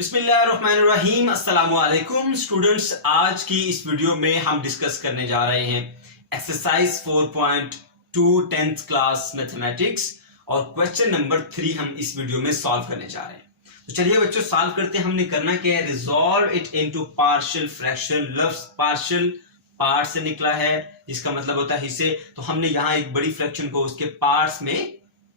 बिस्मिल्लाहिर्रहमानिर्रहीम। अस्सलाम वालेकुम स्टूडेंट्स, आज की इस वीडियो में हम डिस्कस करने जा रहे हैं एक्सरसाइज 4.2 10th क्लास मैथमेटिक्स और क्वेश्चन नंबर 3 हम इस वीडियो में सॉल्व करने जा रहे हैं। तो चलिए बच्चों सॉल्व करते हैं। हमने करना क्या है, resolve it into partial fraction. लफ्ज पार्शियल पार्ट से निकला है, इसका मतलब होता है हिस्से। तो हमने यहाँ एक बड़ी फ्रैक्शन को उसके पार्ट्स में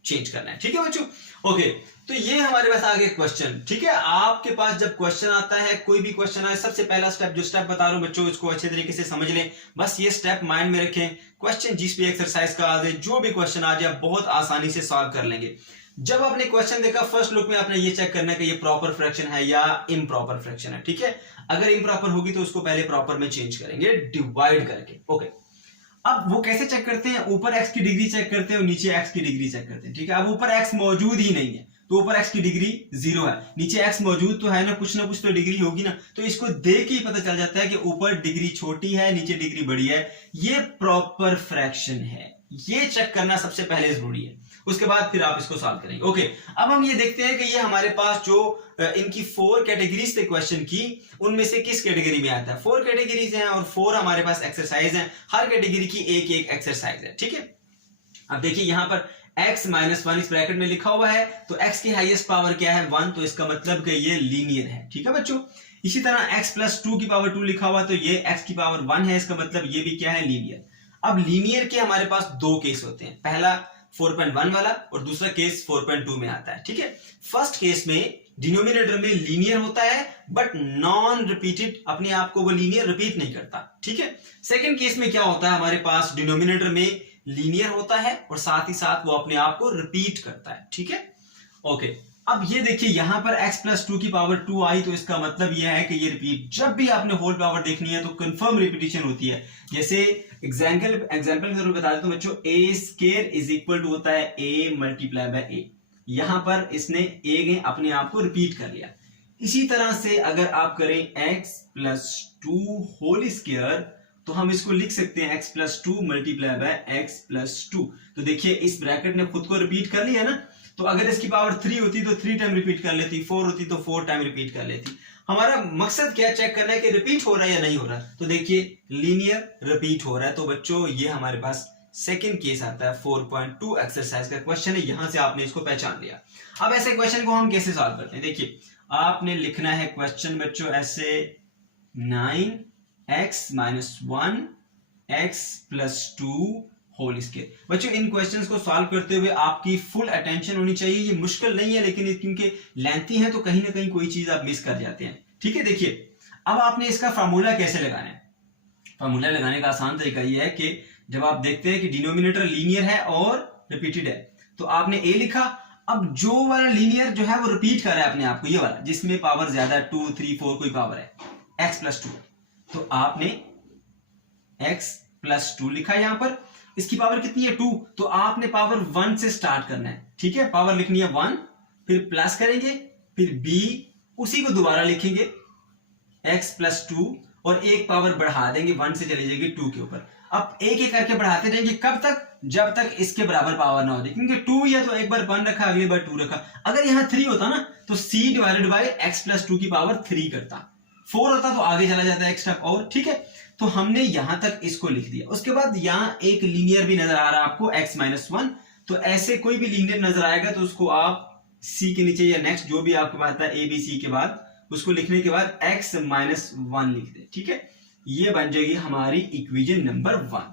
चेंज करना है। ठीक है बच्चों, ओके। तो ये हमारे पास आ गया क्वेश्चन। ठीक है, आपके पास जब क्वेश्चन आता है, कोई भी क्वेश्चन आए, सबसे पहला स्टेप, जो स्टेप बता रहा हूं बच्चों, इसको अच्छे तरीके से समझ लें। बस ये स्टेप माइंड में रखें। क्वेश्चन जिस भी एक्सरसाइज का आ जाए, जो भी क्वेश्चन आ जाए, बहुत आसानी से सॉल्व कर लेंगे। जब आपने क्वेश्चन देखा, फर्स्ट लुक में आपने ये चेक करना है कि ये प्रॉपर फ्रैक्शन है या इम्प्रॉपर फ्रैक्शन है। ठीक है, अगर इम्प्रॉपर होगी तो उसको पहले प्रॉपर में चेंज करेंगे, डिवाइड करके। ओके, अब वो कैसे चेक करते हैं, ऊपर एक्स की डिग्री चेक करते हैं और नीचे एक्स की डिग्री चेक करते हैं। ठीक है, अब ऊपर एक्स मौजूद ही नहीं है तो ऊपर एक्स की डिग्री 0 है, नीचे एक्स मौजूद तो है ना कुछ तो डिग्री होगी ना। तो इसको देख के ही पता चल जाता है कि ऊपर डिग्री छोटी है, नीचे डिग्री बड़ी है, ये प्रॉपर फ्रैक्शन है। ये चेक करना सबसे पहले जरूरी है, उसके बाद फिर आप इसको सॉल्व करेंगे। ओके, अब हम ये देखते हैं कि ये हमारे पास जो इनकी 4 कैटेगरीज थे क्वेश्चन की, उनमें से किस कैटेगरी में आता है। 4 कैटेगरीज हैं और 4 हमारे पास एक्सरसाइज हैं। हर कैटेगरी की एक एक एक्सरसाइज है। ठीक है, अब देखिए यहां पर x माइनस 1 इस ब्रैकेट में लिखा हुआ है, तो x की हाईएस्ट पावर क्या है, 1, तो इसका मतलब कि ये लीनियर है। ठीक है बच्चों, इसी तरह x प्लस 2 की पावर 2 लिखा हुआ, तो ये x की पावर 1 है, इसका मतलब ये भी क्या है, लीनियर। अब लीनियर के हमारे पास 2 केस होते हैं, पहला 4.1 वाला और दूसरा केस 4.2 में आता है। ठीक है, फर्स्ट केस में डिनोमिनेटर में लीनियर होता है बट नॉन रिपीटेड, अपने आप को वो लीनियर रिपीट नहीं करता। ठीक है, सेकंड केस में क्या होता है, हमारे पास डिनोमिनेटर में लीनियर होता है और साथ ही साथ वो अपने आप को रिपीट करता है। ठीक है, ओके। अब ये देखिए यहां पर x प्लस 2 की पावर 2 आई, तो इसका मतलब यह है कि ये रिपीट, जब भी आपने होल पावर देखनी है तो कंफर्म रिपीटिशन होती है। जैसे एग्जांपल के तौर पर बता देता हूं बच्चों, a square is equal to होता है a मल्टीप्लाई बाय a। यहां पर इसने a अपने आप को रिपीट कर लिया। इसी तरह से अगर आप करें x प्लस 2 होल स्क्वायर, तो हम इसको लिख सकते हैं x plus 2 multiply by x plus 2। तो देखिए इस ब्रैकेट ने खुद को रिपीट कर लिया ना, तो अगर इसकी पावर 3 होती तो 3 टाइम रिपीट कर लेती, 4 होती तो 4 टाइम रिपीट कर लेती। हमारा मकसद क्या चेक करना है कि रिपीट हो रहा है या नहीं हो रहा। तो देखिए लीनियर रिपीट हो रहा है, तो बच्चों ये हमारे पास सेकंड केस आता है, 4.2 एक्सरसाइज का क्वेश्चन है। यहां से आपने इसको पहचान लिया। अब ऐसे क्वेश्चन को हम कैसे सॉल्व करते हैं, देखिए आपने लिखना है क्वेश्चन बच्चों ऐसे, 9x minus 1 x plus 2 whole square. बच्चों इन क्वेश्चंस को सॉल्व करते हुए आपकी फुल अटेंशन होनी चाहिए। ये मुश्किल नहीं है, लेकिन क्योंकि लेंथी है तो कहीं ना कहीं कोई चीज आप मिस कर जाते हैं। ठीक है, देखिए अब आपने इसका फार्मूला कैसे लगाना है। फार्मूला लगाने का आसान तरीका यह है कि जब आप देखते हैं कि डिनोमिनेटर लीनियर है और रिपीटेड है, तो आपने a लिखा। अब जो वाला लीनियर जो है वो रिपीट कर रहा है अपने आप को, ये वाला जिसमें पावर ज्यादा है, 2 3 4 कोई पावर है, x प्लस 2, तो आपने x प्लस 2 लिखा। यहां पर इसकी पावर कितनी है, 2, तो आपने पावर 1 से स्टार्ट करना है। ठीक है, पावर लिखनी है 1, फिर प्लस करेंगे, फिर b, उसी को दोबारा लिखेंगे x प्लस 2 और एक पावर बढ़ा देंगे, 1 से चली जाएगी 2 के ऊपर। अब एक एक करके बढ़ाते रहेंगे, कब तक, जब तक इसके बराबर पावर ना हो जाए, क्योंकि 2 या तो एक बार 1 रखा, अगली बार 2 रखा। अगर यहां 3 होता ना तो c divided by x plus 2 की पावर 3 करता, 4 होता तो आगे चला जाता एक स्टेप और। ठीक है, तो हमने यहां तक इसको लिख दिया। उसके बाद यहां एक लीनियर भी नजर आ रहा है आपको, x माइनस 1, तो ऐसे कोई भी लीनियर नजर आएगा तो उसको आप c के नीचे या नेक्स्ट जो भी आपके पास है a b c के बाद, उसको लिखने के बाद x माइनस 1 लिख दे। ठीक है, ये बन जाएगी हमारी इक्वेशन नंबर 1।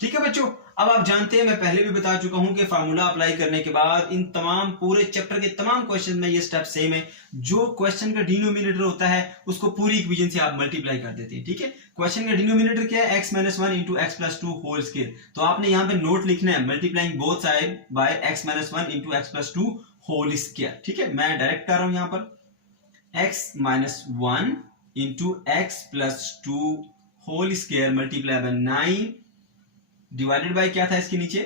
ठीक है बच्चों, अब आप जानते हैं, मैं पहले भी बता चुका हूं कि फार्मूला अप्लाई करने के बाद इन तमाम पूरे चैप्टर के तमाम क्वेश्चन में ये स्टेप सेम है। जो क्वेश्चन का डिनोमिनेटर होता है उसको पूरी इक्वेशन से आप मल्टीप्लाई कर देते हैं। ठीक है, क्वेश्चन का डिनोमिनेटर क्या है, x minus 1 into x plus 2 whole square, तो आपने यहाँ पे नोट लिखना है, multiplying both side by x minus 1 into x plus 2 whole square. ठीक है, मैं डायरेक्ट कर रहा हूं यहाँ पर, x minus 1 into x plus 2 whole square multiply by 9 divided by क्या था इसके नीचे,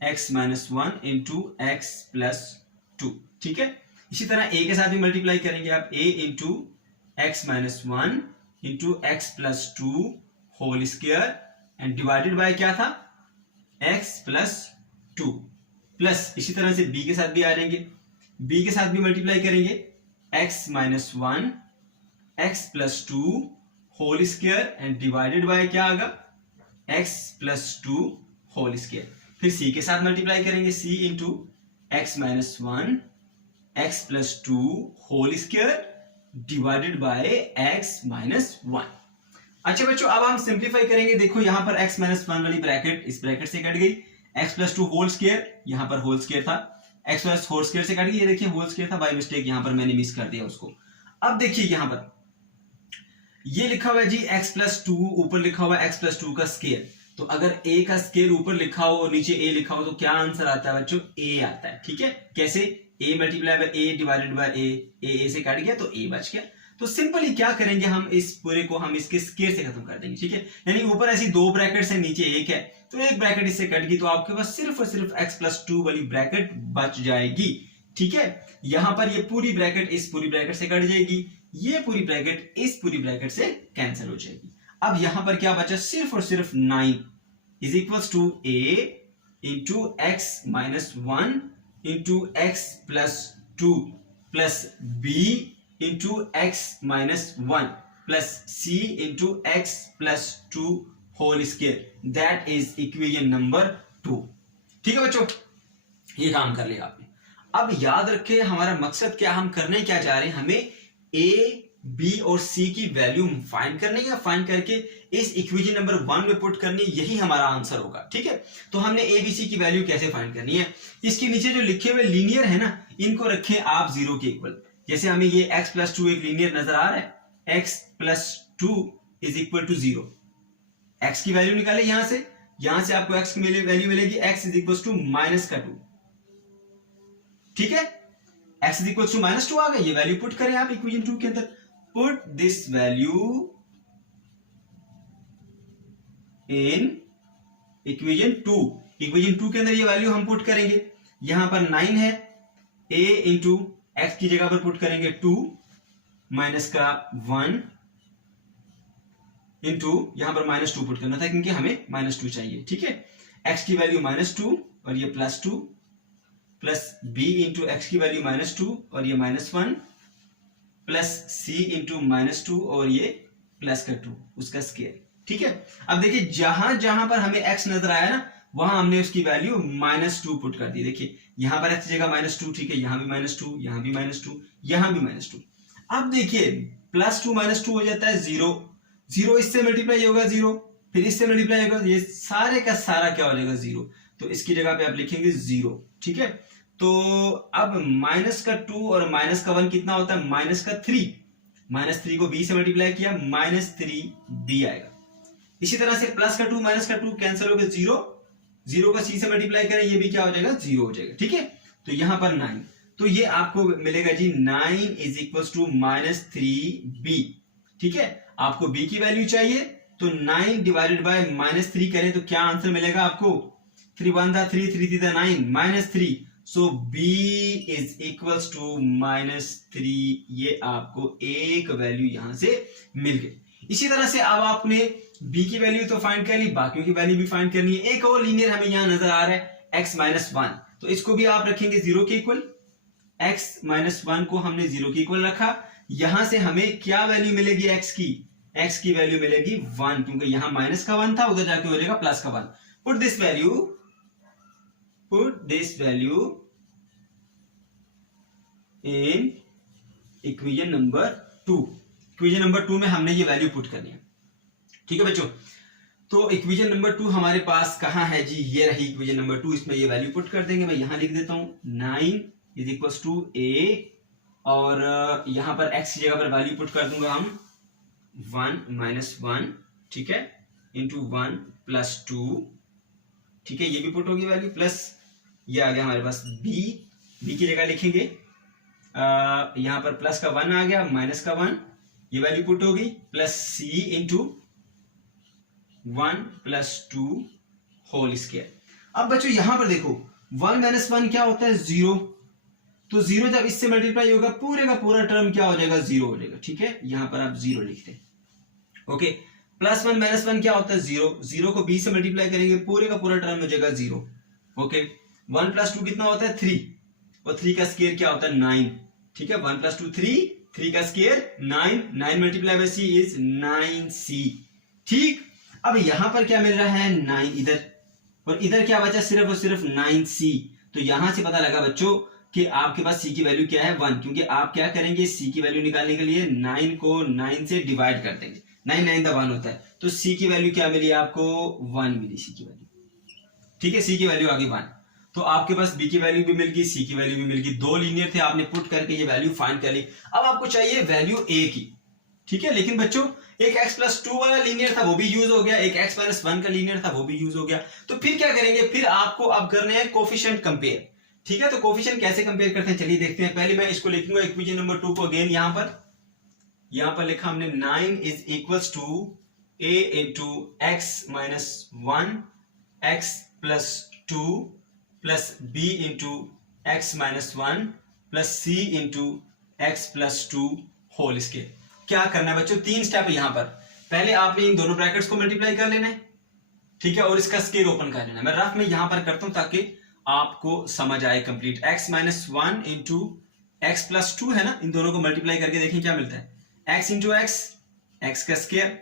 x minus 1 into x plus 2। ठीक है, इसी तरह a के साथ भी मल्टीप्लाई करेंगे आप, a into x minus 1 into x plus 2 whole square and divided by क्या था, x प्लस 2, प्लस इसी तरह से b के साथ भी आ जाएंगे, b के साथ भी मल्टीप्लाई करेंगे, x minus one x plus two whole square and divided by क्या आएगा x plus two whole square. फिर c के साथ मल्टीप्लाई करेंगे, c into x minus one x plus two whole square divided by x minus one. अच्छा बच्चों, अब हम सिंप्लीफाई करेंगे। देखो यहां पर x माइनस वन वाली ब्रैकेट इस ब्रैकेट से कट गई, x plus two whole square, यहां पर होल स्क्वायर था, x प्लस होल स्क्वायर से कट गई, ये देखिए होल स्क्वायर था, बाय मिस्टेक यहां पर मैंने मिस कर दिया उसको। अब देखिए यहां पर ये लिखा हुआ है जी x प्लस टू, ऊपर लिखा हुआ है x प्लस टू का स्क्वायर। तो अगर a का स्क्वायर ऊपर लिखा हो और नीचे a लिखा हो तो क्या आंसर आता है बच्चों, a आता है। ठीक है, कैसे, a multiply by a divided by a से कट गया तो a बच गया। तो सिंपली क्या करेंगे, हम इस पूरे को हम इसके स्क्वायर से खत्म कर देंगे। ठीक है, यानी ऊपर ऐसी दो ब्रैकेट्स है, नीचे एक है, तो एक ब्रैकेट इससे कट गई तो आपके पास सिर्फ और सिर्फ x प्लस टू वाली ब्रैकेट बच जाएगी। ठीक है, यहां पर ये पूरी ब्रैकेट इस पूरी ब्रैकेट से कट जाएगी, ये पूरी ब्रैकेट इस पूरी ब्रैकेट से कैंसिल हो जाएगी। अब यहां पर क्या बचा, सिर्फ और सिर्फ 9 is equals to a into x minus one into x plus two plus b into x minus one plus c into x plus two whole square, that is equation number 2। ठीक है बच्चों, ये काम कर लिया आपने। अब याद रखें हमारा मकसद क्या, हम करने क्या जा रहे हैं, हमें a b और c की वैल्यू फाइंड करनी है, फाइंड करके इस इक्वेशन नंबर 1 में पुट करनी, यही हमारा आंसर होगा। ठीक है, तो हमने a b c की वैल्यू कैसे फाइंड करनी है, इसके नीचे जो लिखे हुए लीनियर है ना, इनको रखें आप जीरो के इक्वल। जैसे हमें ये x प्लस टू एक लीनियर नजर आ रहा है, x plus two is equal to zero, x की वैल्यू निकाले यहां से आपको x की वैल्यू मिलेगी, x is equal to minus का 2। ठीक है, x is equal to minus 2 आ गया, ये वैल्यू पुट करें आप इक्वेशन 2 के अंदर, put this value in equation 2। Equation 2 के अंदर ये वैल्यू हम पुट करेंगे, यहां पर 9 है, a इंटू एक्स की जगह पर पुट करेंगे 2 माइनस का 1 इंटू यहां पर माइनस 2 पुट करना था क्योंकि हमें माइनस 2 चाहिए। ठीक है, x की वैल्यू माइनस 2 और ये plus 2 plus b into x की वैल्यू माइनस 2 और ये minus 1 plus c into minus 2 और ये प्लस का 2 उसका स्क्वायर। ठीक है, अब देखिए जहां जहां पर हमें x नजर आया ना, वहां हमने उसकी वैल्यू माइनस 2 पुट कर दी। देखिए यहां पर x की जगह माइनस 2, ठीक है, यहां भी माइनस 2, यहां भी माइनस 2, यहां भी माइनस 2। अब देखिए प्लस 2 माइनस 2 हो जाता है 0, 0 इससे मल्टीप्लाई होगा 0, फिर इससे मल्टीप्लाई होगा, ये सारे का सारा क्या हो जाएगा 0, तो इसकी जगह पे आप लिखेंगे 0। ठीक है, तो अब माइनस का 2 और माइनस का 1 कितना होता है, माइनस का 3, माइनस 3 को b से मल्टीप्लाई किया, माइनस 3b आएगा। इसी तरह से प्लस का 2 माइनस का 2 कैंसिल हो गया 0, 0 का c से मल्टीप्लाई करें, ये भी क्या हो जाएगा 0 हो जाएगा। ठीक है, तो यहां पर 9, तो ये आपको मिलेगा जी 9 is equal to minus 3b। ठीक है, आपको b की वैल्यू चाहिए, तो 9 डिवाइडेड बाय माइनस 3 करें तो क्या आंसर मिलेगा आपको, 3 1 था 3, 3 3 था 9, minus 3, so b is equal to minus 3। ये आपको एक वैल्यू यहां से मिल गई। इसी तरह से अब आपने b की वैल्यू तो फाइंड कर ली, बाकियों की वैल्यू भी फाइंड करनी है। एक और लीनियर हमें यहां नजर आ रहा है x माइनस 1, तो इसको भी आप रखेंगे 0 के इक्वल, x माइनस 1 को हमने 0 के इक्वल रखा, यहां से हमें क्या वैल्यू मिलेगी x की वैल्यू मिलेगी 1, क्योंकि यहां माइनस का 1 था, उधर जाके हो जाएगा प्लस का 1। Put this value in equation number 2। Equation number 2 में हमने ये वैल्यू पुट करनी है। ठीक है बच्चों, तो इक्वेशन नंबर 2 हमारे पास कहां है जी, ये रही इक्वेशन नंबर 2, इसमें ये वैल्यू पुट कर देंगे। मैं यहां लिख देता हूं 9 इज इक्वल टू a, और यहां पर x की जगह पर वैल्यू पुट कर दूंगा हम 1 माइनस 1, ठीक है, इंटू 1 प्लस 2, ठीक है, ये भी पुट होगी वैल्यू, प्लस ये आ गया हमारे पास b की जगह लिखेंगे, यहां पर प्लस का 1 आ गया, माइनस का 1, ये वैल्यू पुट होगी, plus c into 1 plus 2 whole square. अब बच्चों यहां पर देखो 1 माइनस 1 क्या होता है 0, तो 0 जब इससे मल्टीप्लाई होगा पूरे का पूरा टर्म क्या हो जाएगा 0 हो जाएगा। ठीक है, यहां पर आप 0 लिखते हैं। ओके, प्लस 1 माइनस 1 क्या होता है 0, 0 को b से मल्टीप्लाई करेंगे पूरे का पूरा टर्म हो जाएगा 0। ओके, 1 प्लस 2 कितना होता है 3, और 3 का स्क्वायर क्या होता है 9। ठीक है, 1 + 2 3, 3 का square 9, 9 multiply by c is 9c। ठीक, अब यहां पर क्या मिल रहा है 9 इधर, और इधर क्या बचा सिर्फ और सिर्फ 9c। तो यहां से पता लगा बच्चों कि आपके पास c की वैल्यू क्या है 1, क्योंकि आप क्या करेंगे c की वैल्यू निकालने के लिए 9 को 9 से डिवाइड कर देंगे, 9 9 दा 1 होता है, तो c की वैल्यू क्या मिली आपको 1 मिली c की वैल्यू। ठीक है, c की वैल्यू आ गई 1, तो आपके पास b की वैल्यू भी मिल गई, c की वैल्यू भी मिल गई, दो लीनियर थे, आपने पुट करके ये वैल्यू फाइंड कर ली। अब आपको चाहिए वैल्यू a की। ठीक है, लेकिन बच्चों एक x + 2 वाला लीनियर था वो भी यूज हो गया, एक x - 1 का लीनियर था वो भी यूज हो गया, तो फिर क्या करेंगे, फिर आपको अब करने हैं कोफिशिएंट कंपेयर। ठीक है, तो कोफिशिएंट कैसे कंपेयर करते हैं चलिए देखते हैं। पहले मैं इसको लिखूंगा इक्वेशन नंबर 2 को अगेन यहां पर लिखा हमने 9 is equals to a into x - 1 x + 2 plus b into x - 1 plus c into x + 2 whole square. क्या करना है बच्चों, 3 स्टेप है यहां पर। पहले आपने इन दोनों ब्रैकेट्स को मल्टीप्लाई कर लेना है, ठीक है, और इसका स्केयर ओपन कर लेना है। मैं रफ में यहां पर करता हूं ताकि आपको समझ आए कंप्लीट। x - 1 इंटू x + 2 है ना, इन दोनों को मल्टीप्लाई करके देखें क्या मिलता है, x इंटू x का square,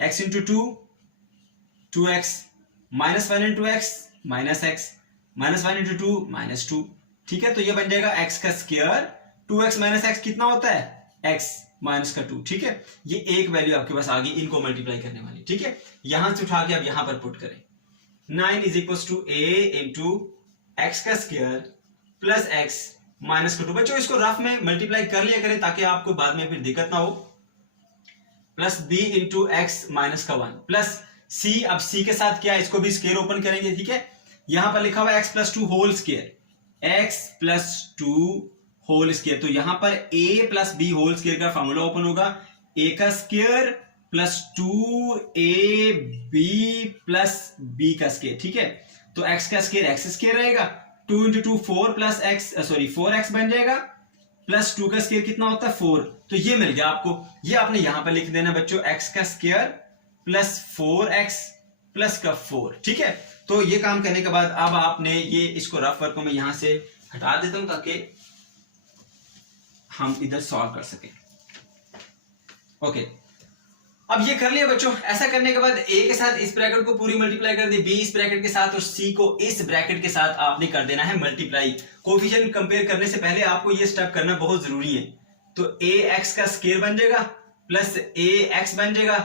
x into 2 2x, -1 into x -x, -1 into 2 -2। ठीक है, तो ये बन जाएगा x का स्केयर, 2x - x कितना होता है x - 2। ठीक है, ये एक वैल्यू आपके पास आ गई इनको मल्टीप्लाई करने वाली। ठीक है, यहां से उठा के अब यहां पर पुट करें, 9 is equal to a into x का स्केयर प्लस x - 2। बच्चों इसको रफ में मल्टीप्लाई कर लिया करें ताकि आपको बाद में फिर दिक्कत ना हो, plus b into x - 1 plus c। अब c के साथ क्या है, इसको भी स्केयर ओपन करेंगे। ठीक है, यहां पर लिखा हुआ है x + 2 whole square, x + 2 whole square, तो यहां पर a + b होल स्केयर का फॉर्मूला ओपन होगा, a का square plus 2ab plus b का स्केयर। ठीक है, तो x का स्केयर x स्केयर रहेगा, 2 इंटू 2 4 प्लस x 4x बन जाएगा, प्लस 2 का स्केयर कितना होता है 4। तो ये मिल गया आपको, ये आपने यहां पर लिख देना बच्चों, x का स्केयर प्लस 4x प्लस का 4। ठीक है, तो ये काम करने के बाद अब आपने ये इसको रफ वर्क में यहां से हटा देता हूं ताकि हम इधर सॉल्व कर सकें। ओके, अब ये कर लिया बच्चों। ऐसा करने के बाद a के साथ इस ब्रैकेट को पूरी मल्टीप्लाई कर दी, b इस ब्रैकेट के साथ और c को इस ब्रैकेट के साथ आपने कर देना है मल्टीप्लाई। कोफिशिएंट कंपेयर करने से पहले आपको ये स्टेप करना बहुत जरूरी है। तो ax का स्केयर बन जाएगा प्लस ax बन जाएगा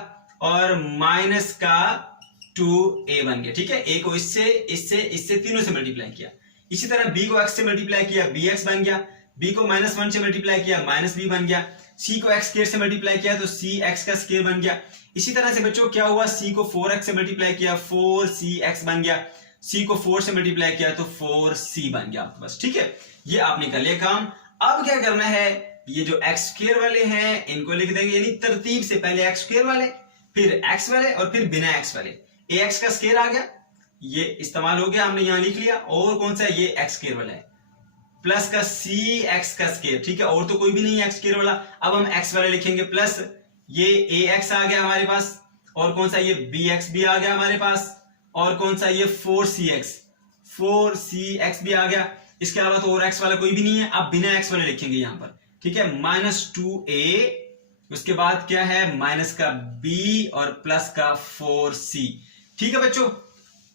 और माइनस का 2a बन गया। ठीक है, a को इससे तीनों से मल्टीप्लाई किया, इसी तरह b को x से मल्टीप्लाई किया bx बन गया, b को -1 से मल्टीप्लाई किया -b बन गया, c को x स्केयर से मल्टीप्लाई किया तो c x का स्केयर बन गया। इसी तरह से बच्चों क्या हुआ, c को 4x से मल्टीप्लाई किया 4cx बन गया, c को 4 से मल्टीप्लाई किया तो 4c बन गया आपके पास। ठीक है, ये आपने कर लिया काम। अब क्या करना है, ये जो x स्केयर वाले हैं इनको लिख देंगे, यानी तरतीब से पहले x स्केयर वाले, फिर x वाले और फिर बिना x वाले। ax का स्केयर आ गया, ये इस्तेमाल हो गया, हमने यहां लिख लिया। और कौन सा है, ये x स्केयर वाला है, प्लस का cx का स्केयर। ठीक है, और तो कोई भी नहीं है x स्केयर वाला। अब हम x वाले लिखेंगे, प्लस ये ax आ गया हमारे पास, और कौन सा, ये bx भी आ गया हमारे पास, और कौन सा, ये 4cx भी आ गया। इसके अलावा तो और x वाला कोई भी नहीं है। अब बिना x वाले लिखेंगे यहां पर। ठीक है, -2a, उसके बाद क्या है माइनस का b और प्लस का 4c। ठीक है बच्चों,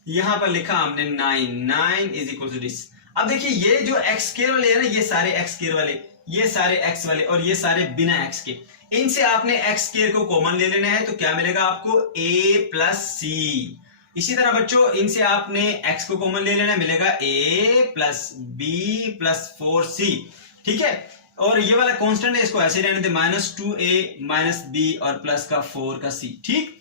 यहां पर लिखा हमने 9 इज इक्वल टू दिस। अब देखिए ये जो x स्केयर वाले है ना, ये सारे x स्केयर वाले, ये सारे x वाले और ये सारे बिना x के, इनसे आपने x स्केयर को कॉमन ले लेना है। तो क्या मिलेगा आपको, a प्लस c। इसी तरह बच्चों इनसे आपने x को कॉमन ले लेना है, मिलेगा a plus b plus 4c। ठीक है, और ये वाला कांस्टेंट है, इसको ऐसे रहने दे, -2a -b और प्लस का 4 का c। ठीक,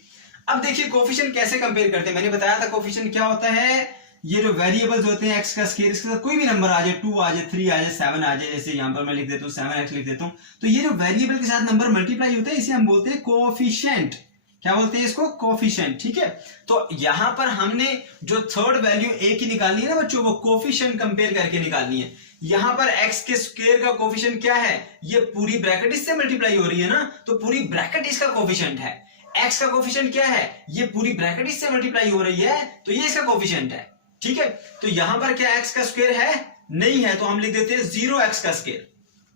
अब देखिए कोफिशिएंट कैसे कंपेयर करते हैं। मैंने बताया था कोफिशिएंट क्या होता है, ये जो वेरिएबल्स होते हैं x का स्केयर, इसके साथ कोई भी नंबर आ जाए, 2 आ जाए, 3 आ जाए, 7 आ जाए, जैसे यहां पर मैं लिख देता हूं 7x लिख देता हूं, तो ये जो वेरिएबल के साथ नंबर मल्टीप्लाई होते हैं इसे हम बोलते हैं कोफिशिएंट। क्या बोलते हैं इसको, कोफिशिएंट। ठीक है, तो यहां पर हमने जो थर्ड वैल्यू a की निकालनी है ना बच्चों, वो कोफिशिएंट कंपेयर करके निकालनी है। यहां पर x के स्क्वायर का कोफिशिएंट क्या है, ये पूरी ब्रैकेट इससे मल्टीप्लाई हो रही है ना, तो पूरी ब्रैकेट इसका कोफिशिएंट है। x का कोफिशिएंट क्या है, ये पूरी ब्रैकेट इससे मल्टीप्लाई हो रही है, तो ये इसका कोफिशिएंट है। ठीक है, तो यहां पर क्या x का स्क्वायर है, नहीं है, तो हम लिख देते हैं 0x का स्क्वायर।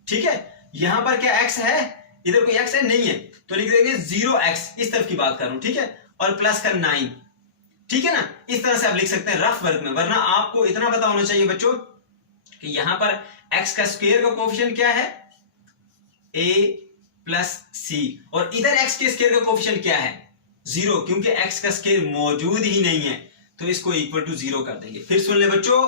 ठीक है, यहां पर क्या x है, इधर कोई x है नहीं है, तो लिख देंगे 0x, इस तरफ की बात कर रहा हूं, ठीक है, और प्लस का 9, ठीक है ना। इस तरह से आप लिख सकते हैं रफ वर्क में, वरना आपको इतना पता होना चाहिए बच्चों कि यहां पर x का स्क्वायर का कोफिशिएंट क्या है, a प्लस c, और इधर x के स्क्वायर का कोफिशिएंट क्या है, 0, क्योंकि x का स्क्वायर मौजूद ही नहीं है, तो इसको इक्वल टू 0 कर देंगे। फिर सुन ले बच्चों,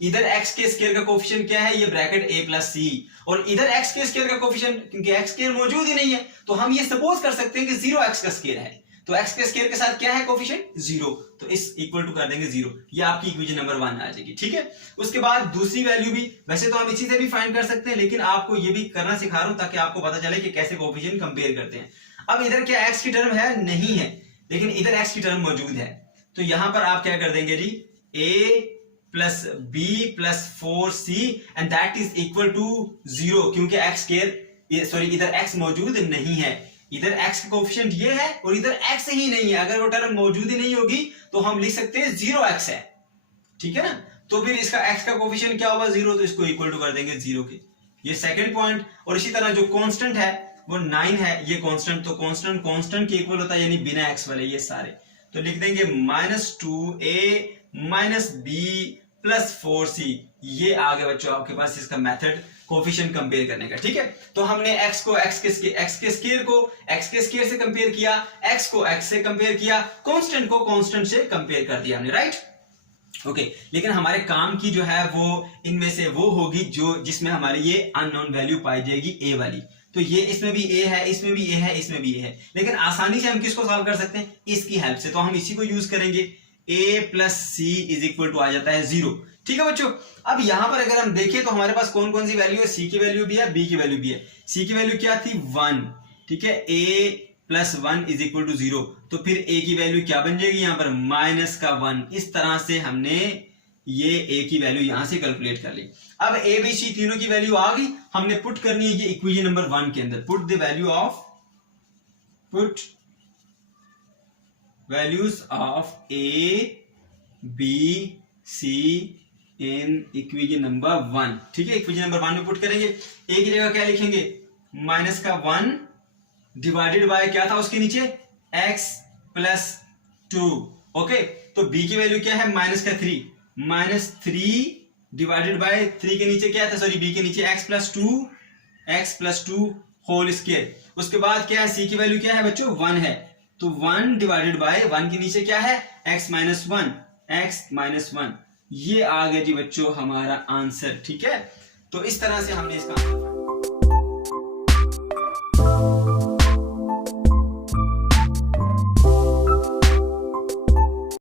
इधर x के स्क्वायर का कोफिशिएंट क्या है, ये ब्रैकेट a प्लस सी, और इधर x के स्क्वायर का कोफिशिएंट, क्योंकि x स्क्वायर मौजूद ही नहीं है, तो हम ये सपोज कर सकते हैं कि 0x का स्क्वायर है, तो x के स्क्वायर के साथ क्या है कोफिशिएंट, 0, तो इस इक्वल टू कर देंगे 0, ये आपकी इक्वेशन नंबर 1 आ जाएगी, ठीक है। उसके बाद दूसरी वैल्यू भी, वैसे तो हम इसी से भी फाइंड कर सकते हैं, लेकिन आपको ये भी करना सिखा रहा हूं ताकि आपको पता चले कि कैसे कोफिशिएंट कंपेयर करते हैं। अब इधर क्या x की टर्म है, नहीं है, लेकिन इधर x की टर्म मौजूद है, तो यहां पर आप क्या कर देंगे जी, a plus b plus 4c and that is equal to 0, क्योंकि x स्क्वायर, सॉरी इधर x मौजूद नहीं है, इधर x का कोफिशिएंट ये है और इधर x ही नहीं है, अगर वो टर्म मौजूद ही नहीं होगी तो हम लिख सकते हैं 0x है, ठीक है ना। तो फिर इसका x का कोफिशिएंट क्या होगा, 0, तो इसको इक्वल टू कर देंगे 0 के, ये सेकंड पॉइंट। और इसी तरह जो कांस्टेंट है वो 9 है, ये कांस्टेंट, तो कांस्टेंट कांस्टेंट के इक्वल होता है, यानी बिना x वाले ये सारे, तो लिख देंगे -2a minus b plus 4c, ये आ गया बच्चों आपके पास इसका मेथड कोफिशिएंट कंपेयर करने का, ठीक है। तो हमने x को x के स्क्वायर को x के स्क्वायर से कंपेयर किया, x को x से कंपेयर किया, कांस्टेंट को कांस्टेंट से कंपेयर कर दिया हमने, राइट, ओके। लेकिन हमारे काम की जो है वो इनमें से वो होगी जो जिसमें हमारी ये अननोन वैल्यू पाई जाएगी a वाली, तो ये इसमें भी a है, इसमें भी a है, इसमें भी a है, लेकिन आसानी से हम किसको सॉल्व कर सकते हैं, इसकी हेल्प से, तो हम इसी को यूज करेंगे, a plus C is equal to आ जाता है 0, ठीक है बच्चों। अब यहां पर अगर हम देखें तो हमारे पास कौन कौन सी वैल्यू है, c की वैल्यू भी है, b की वैल्यू भी है। c की वैल्यू क्या थी, 1, ठीक है, a plus 1 is equal to 0, तो फिर a की वैल्यू क्या बन जाएगी यहां पर, माइनस का 1, इस तरह से हमने ये a की वैल्यू यहां से कैलकुलेट कर ली। अब a b c तीनों की वैल्यू आ गई, हमने पुट करनी है ये इक्वेशन नंबर 1 के अंदर, put the value of, put values of a b c in equation number 1, ठीक है, इक्वेशन नंबर 1 में पुट करेंगे। a की जगह क्या लिखेंगे, माइनस का 1 डिवाइडेड बाय क्या था उसके नीचे, x प्लस 2, ओके। तो b की वैल्यू क्या है, माइनस का 3, माइनस 3 डिवाइडेड बाय 3 के नीचे क्या था, सॉरी b के नीचे x प्लस 2 होल स्क्वायर। उसके बाद क्या है, c की वैल्यू क्या है बच्चों, 1 है, तो 1 डिवाइडेड बाय 1 के नीचे क्या है, x माइनस 1, ये आ गया जी बच्चों हमारा आंसर, ठीक है। तो इस तरह से हमने इसका